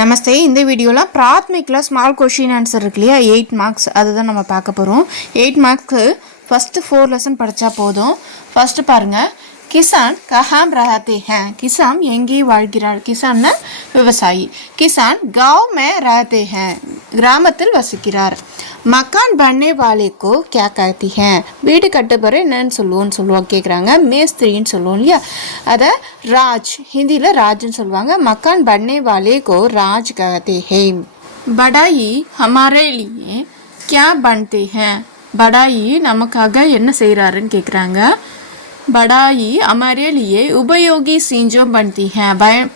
நமஸ்தே. இந்த வீடியோவில் பிராத்மிக்கில் small question answer இருக்கு இல்லையா, 8 மார்க்ஸ் அதுதான் நம்ம பார்க்க போகிறோம். 8 மார்க்ஸு ஃபஸ்ட்டு 4 லெசன் படித்தா போதும். ஃபஸ்ட்டு பாருங்கள், கிசான் கஹாம் ரஹாத்தே ஹேன். கிசான் எங்கே வாழ்கிறார்? கிசான்னா விவசாயி. கிசான் காவ் மே ரஹாத்தே ஹேன், கிராமத்தில் வசிக்கிறார். மக்கான் பன்னை வாலேக்கோ கே கஹத்தி ஹேன், வீடு கட்டுப்பறை என்னன்னு சொல்லுவோம் கேட்குறாங்க. மேஸ்திரின்னு சொல்லுவோம் இல்லையா, அதை ராஜ், ஹிந்தியில் ராஜ்னு சொல்லுவாங்க. மக்கான் பன்னை வாலேக்கோ ராஜ் கஹத்தே ஹேன். படாயி ஹமாரே லியே கியா பன்தே ஹேன், படாயி நமக்காக என்ன செய்கிறாருன்னு கேட்குறாங்க. படாயி हमारे लिए உபயோகி சீஞ்சோ பன்தி ஹே,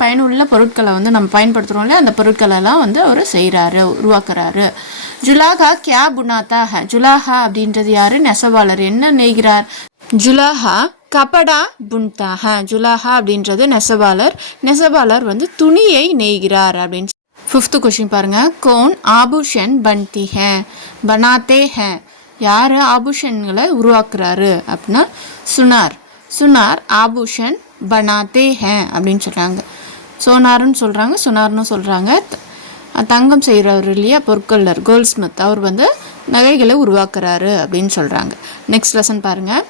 பயனுள்ள பொருட்களை வந்து நம்ம பயன்படுத்துகிறோம்ல, அந்த பொருட்களெல்லாம் வந்து அவர் செய்கிறாரு, உருவாக்குறாரு. ஜுலாஹா கியா புனாத்தா ஹே, ஜுலாஹா அப்படின்றது யார்? நெசவாளர். என்ன நெய்கிறார்? ஜுலாஹா கபடா புன்தா ஹே, ஜுலாஹா அப்படின்றது நெசவாளர். நெசவாளர் வந்து துணியை நெய்கிறார் அப்படின்னு. 5th கொஸ்டின் பாருங்கள். கோன் ஆபூஷன் பன்தி ஹே பனாத்தே ஹே, யார் ஆபூஷன்களை உருவாக்குறாரு அப்படின்னா சுனார். சுனார் ஆபூஷன் பனாத்தே ஹே அப்படின்னு சொல்கிறாங்க. சோனார்னு சொல்கிறாங்க, சுனார்னு சொல்கிறாங்க. தங்கம் செய்கிறவர் இல்லையா, பொற்கொள்ளர், கோல்ட் ஸ்மித், அவர் வந்து நகைகளை உருவாக்குறாரு அப்படின்னு சொல்கிறாங்க. நெக்ஸ்ட் லெசன் பாருங்கள்.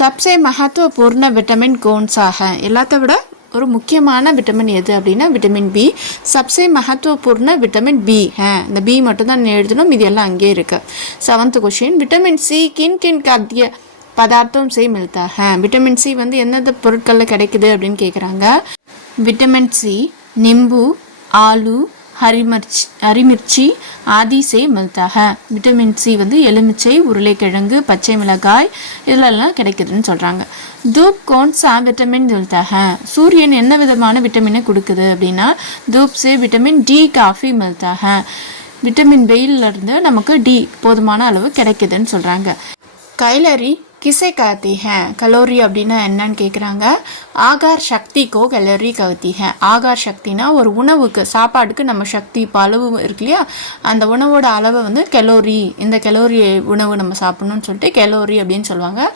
சப்சே மகத்துவபூர்ண விட்டமின் கோன்சா ஹே, எல்லாத்த விட ஒரு முக்கியமான விட்டமின் எது அப்படின்னா விட்டமின் பி. சப்சே மகத்துவபூர்ண விட்டமின் பி ஹே, இந்த பி மட்டும் தான் எழுதணும், இது எல்லாம் அங்கே இருக்கு. 7th question. விட்டமின் சி கின் கின் கத்திய பதார்த்தம் से मिलता है, விட்டமின் சி வந்து எந்தெந்த பொருட்களில் கிடைக்குது அப்படின்னு கேட்குறாங்க. விட்டமின் சி நிம்பு, ஆலு, ஹரிமிர்ச்சி ஆதி से मिलता है. விட்டமின் சி வந்து எலுமிச்சை, உருளைக்கிழங்கு, பச்சை மிளகாய் இதிலெல்லாம் கிடைக்குதுன்னு சொல்கிறாங்க. தூப் கோன்சா விட்டமின் मिलता है, சூரியன் என்ன விதமான விட்டமினை கொடுக்குது அப்படின்னா தூப் से விட்டமின் டி காஃபி मिलता है, விட்டமின் வெயிலிருந்து நமக்கு டி போதுமான அளவு கிடைக்குதுன்னு சொல்கிறாங்க. கைலரி கிசை कहती है, கலோரி அப்படின்னா என்னன்னு கேட்குறாங்க. ஆகார் சக்திக்கோ கலோரி कहती है. ஆகார் சக்தினா ஒரு உணவுக்கு, சாப்பாடுக்கு நம்ம சக்தி இப்போ அளவு இருக்கு இல்லையா, அந்த உணவோட அளவை வந்து கலோரி, இந்த கலோரி உணவு நம்ம சாப்பிட்ணுன்னு சொல்லிட்டு கலோரி அப்படின்னு சொல்லுவாங்க.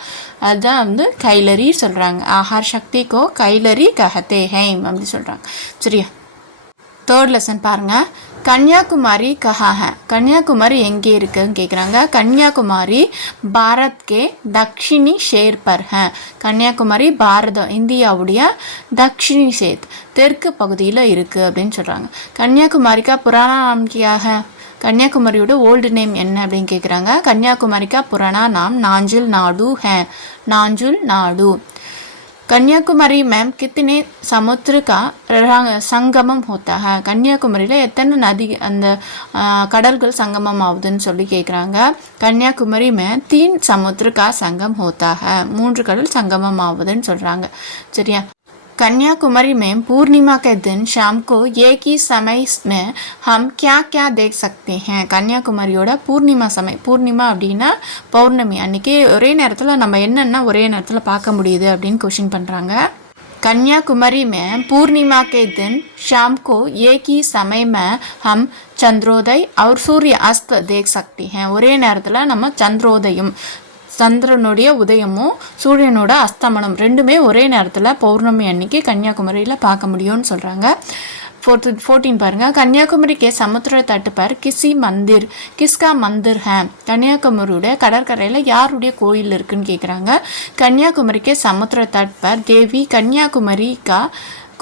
அதுதான் வந்து கைலரி சொல்கிறாங்க. ஆகார் சக்திக்கோ கைலரி कहते हैं அப்படின்னு சொல்கிறாங்க. சரியா? 3rd லெசன் பாருங்கள். கன்னியாகுமரி கஹா ஹே, கன்னியாகுமரி எங்கே இருக்குன்னு கேட்குறாங்க. கன்னியாகுமரி பாரத் கே தக்ஷிணி ஷேர் பர் ஹே, கன்னியாகுமரி பாரதம், இந்தியாவுடைய தக்ஷிணி ஷேத், தெற்கு பகுதியில் இருக்குது அப்படின்னு சொல்கிறாங்க. கன்னியாகுமரிக்கா புராணா நாம் கியா ஹே, கன்னியாகுமரியோட ஓல்டு நேம் என்ன அப்படின்னு கேட்குறாங்க. கன்னியாகுமரிக்கா புராணா நாம் நாஞ்சுல் நாடு ஹே, நாஞ்சுல் நாடு. कन्याकुमारी में कितने समुद्र का संगमम होता है, கன்னியாகுமரியில் எத்தனை நதி அந்த கடல்கள் சங்கமம் ஆகுதுன்னு சொல்லி கேட்குறாங்க. கன்னியாகுமரி में 3 समुद्र का संगम होता है, 3 கடல் சங்கமம் ஆகுதுன்னு சொல்கிறாங்க. சரியா? कन्याकुमारी में पूर्णिमा के दिन शाम को एक ही समय में हम क्या क्या देख सकते हैं. கன்னியாகுமரியோட பூர்ணிமா சமயம், பூர்ணிமா அப்படின்னா பௌர்ணமி அன்னைக்கு ஒரே நேரத்தில் நம்ம என்னென்னா ஒரே நேரத்தில் பார்க்க முடியுது அப்படின்னு கொஷின் பண்ணுறாங்க. कन्याकुमारी में पूर्णिमा के दिन शाम को एक ही समय में हम चंद्रोदय और सूर्य अस्त देख सकते हैं. ஒரே நேரத்தில் நம்ம சந்திரோதயம், சந்திரனுடைய உதயமும் சூரியனோட அஸ்தமனம் ரெண்டுமே ஒரே நேரத்தில் பௌர்ணமி அன்னைக்கு கன்னியாகுமரியில் பார்க்க முடியும்னு சொல்கிறாங்க. 14 பாருங்கள். கன்னியாகுமரி கே சமுத்திர தட்டு பர் கிசி மந்திர் கிஸ்கா மந்திர் ஹே, கன்னியாகுமரியோட கடற்கரையில் யாருடைய கோயில் இருக்குன்னு கேட்குறாங்க. கன்னியாகுமரி கே சமுத்திர தட் பர் தேவி கன்னியாகுமரி கா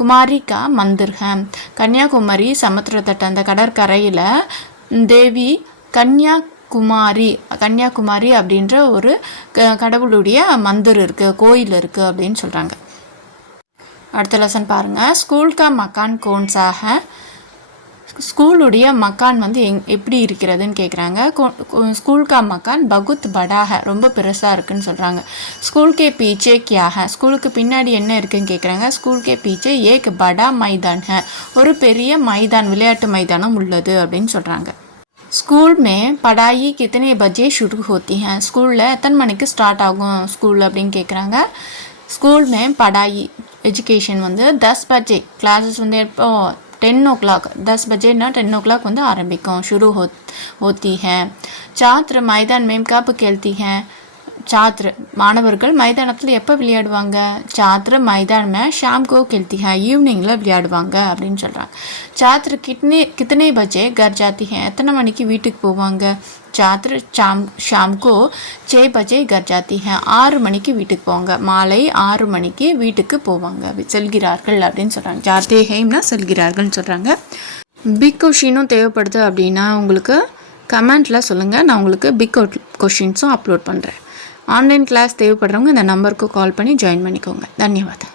குமாரி கா மந்திர் ஹே, கன்னியாகுமரி சமுத்திர தட்டு அந்த கடற்கரையில் தேவி கன்னியாகுமாரி அப்படின்ற ஒரு கடவுளுடைய மந்திர் இருக்குது, கோயில் இருக்குது அப்படின்னு சொல்கிறாங்க. அடுத்த லெசன் பாருங்கள். ஸ்கூல் கா மக்கான் கோன்சா ஹே, ஸ்கூலுடைய மக்கான் வந்து எப்படி இருக்கிறதுன்னு கேட்குறாங்க. ஸ்கூல் கா மக்கான் பகுத் படா ஹே, ரொம்ப பெருசாக இருக்குன்னு சொல்கிறாங்க. ஸ்கூல் கே பீச்சே கியா ஹே, ஸ்கூலுக்கு பின்னாடி என்ன இருக்குன்னு கேட்குறாங்க. ஸ்கூல் கே பீச்சே ஏக் படா மைதான் ஹே, ஒரு பெரிய மைதான், விளையாட்டு மைதானம் உள்ளது அப்படின்னு சொல்கிறாங்க. ஸ்கூல் மே படாயி கித்தனை பஜே ஷுரு ஹோத்தி ஹே, ஸ்கூலில் எத்தனை மணிக்கு ஸ்டார்ட் ஆகும் ஸ்கூல் அப்படின்னு கேட்குறாங்க. ஸ்கூல் மே படாயி எஜுகேஷன் வந்து 10 பஜே, கிளாஸஸ் வந்து எப்போ 10 o'clock, 10 बजेना 10 o'clock வந்து ஆரம்பிக்கும், शुरू होती है. छात्र मैदान में कब खेलती हैं, சாத்ரு மாணவர்கள் மைதானத்தில் எப்போ விளையாடுவாங்க? சாத்ரு மைதான में शाम को खेलती है, ஈவினிங்கில் விளையாடுவாங்க அப்படின்னு சொல்கிறாங்க. சாத்ரு கித்தனை பஜே கர் ஜாத்தி हैं, எத்தனை மணிக்கு வீட்டுக்கு போவாங்க? சாத்ரு ஷாம் கோ 6 பஜே கர் ஜாத்தி हैं, 6 மணிக்கு வீட்டுக்கு போவாங்க. மாலை 6 மணிக்கு வீட்டுக்கு போவாங்க, செல்கிறார்கள் அப்படின்னு சொல்கிறாங்க. ஜாத்தே ஹேம்னா செல்கிறார்கள்னு சொல்கிறாங்க. பிக் கொஷினும் தேவைப்படுது அப்படின்னா உங்களுக்கு கமெண்ட்டில் சொல்லுங்கள். நான் உங்களுக்கு பிக் கொஷின்ஸும் அப்லோட் பண்ணுறேன். ஆன்லைன் கிளாஸ் தேவைப்படுறவங்க இந்த நம்பருக்கு கால் பண்ணி ஜாயின் பண்ணிக்கோங்க. தன்யவாதம்.